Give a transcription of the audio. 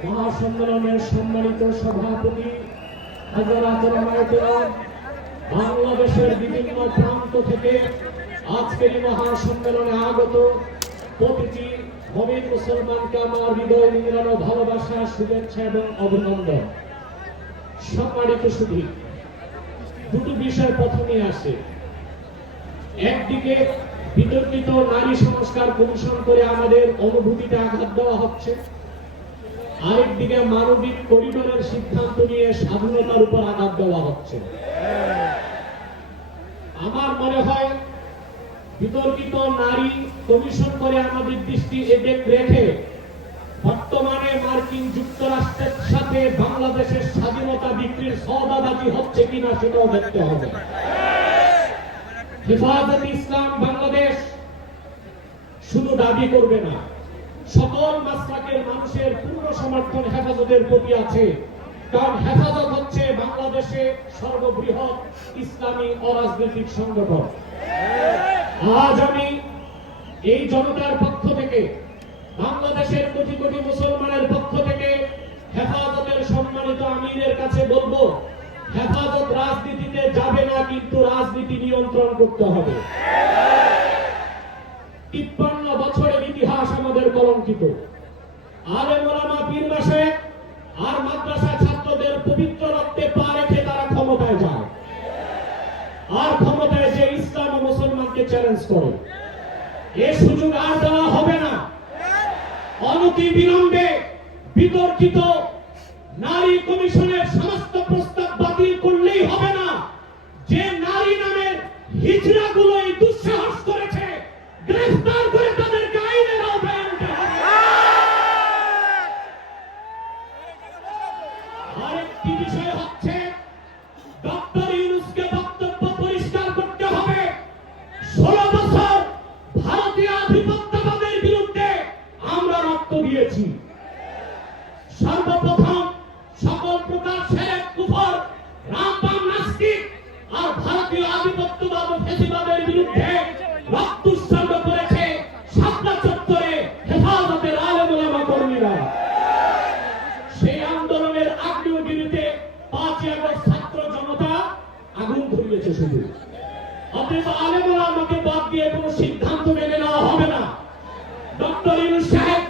মহাসম্মেলনের সম্মানিত সভাপতি হযরত রামায়তুল্লাহ, বাংলাদেশের বিভিন্ন প্রান্ত থেকে আজকের মহাসম্মেলনে আগত প্রতিটি মুমিন মুসলমানকে আমার হৃদয় নিংড়ানো ভালোবাসা, শুভেচ্ছা এবং অভিনন্দন। সম্মানিত সুধী, দুটো বিষয় প্রথমে আসে। একদিকে বিতর্কিত নারী সংস্কার কমিশন করে আমাদের অনুভূতিতে আঘাত দেওয়া হচ্ছে, আরেকদিকে মানবিক করিডোরের সিদ্ধান্ত নিয়ে স্বাধীনতার উপর আঘাত দেওয়া হচ্ছে। আমার মনে হয় বিতর্কিত নারী কমিশন করে আমাদের দৃষ্টি এদিক রেখে বর্তমানে মার্কিন যুক্তরাষ্ট্রের সাথে বাংলাদেশের স্বাধীনতা বিক্রির সওদাবাজি হচ্ছে কিনা সেটাও দেখতে হবে। হেফাজতে ইসলাম বাংলাদেশ শুধু দাবি করবে না, সকল মাসলাকের মানুষের পূর্ণ সমর্থন হেফাজতের প্রতি আছে, কারণ হেফাজত হচ্ছে বাংলাদেশে সর্ববৃহৎ ইসলামী অরাজনৈতিক সংগঠন। আজ আমি এই জনতার পক্ষ থেকে, বাংলাদেশের কোটি কোটি মুসলমানের পক্ষ থেকে হেফাজতের সম্মানিত আমিরের কাছে বলবো, হেফাজত রাজনীতিতে যাবে না, কিন্তু রাজনীতি নিয়ন্ত্রণ করতে হবে। ৫৩ বছরের ইতিহাস আমাদের কলঙ্কিত। আলেম ওলামা, পীর মাশায়েখ আর মাদ্রাসা ছাত্রদের পবিত্র রক্তে পা রেখে তারা ক্ষমতায় যায়, আর ক্ষমতায় যে ইসলাম ও মুসলমানকে চ্যালেঞ্জ করে। এ সুযোগ আর দেওয়া হবে না। অনতি বিলম্বে বিতর্কিত নারী কমিশনের সমস্ত প্রস্তাব বাতিল করলেই হবে না। যে নারী নামের হিজড়াগুলো এই দুঃসাহস করেছে, গ্রেফতার করে তাদেরকে আইনের আওতায় আনতে হবে। আরেকটি বিষয় হচ্ছে, ডক্টর ইউনূসকে বক্তব্য পরিষ্কার করতে হবে। 16 বছর ভারতীয় আধিপত্যবাদের বিরুদ্ধে আমরা রক্ত দিয়েছি। সর্বপ্রথম সকল প্রকার শিরক, কুফর, রামবাম, নাস্তিক আর ভারতীয় আধিপত্যবাদ ও ফ্যাসিবাদের বিরুদ্ধে রক্ত উৎসর্গ করেছে শাপলা চত্বরে হেফাজতের আলেম ওলামা কর্মীরা। সেই আন্দোলনের আগ্নেয়গিরিতে 5ই আগস্ট ছাত্র জনতা আগুন ধরিয়েছে শুধু। অতএব আলেম ওলামাকে বাদ দিয়ে কোনো সিদ্ধান্ত মেনে নেওয়া হবে না। ডক্টর ইউনূস সাহেব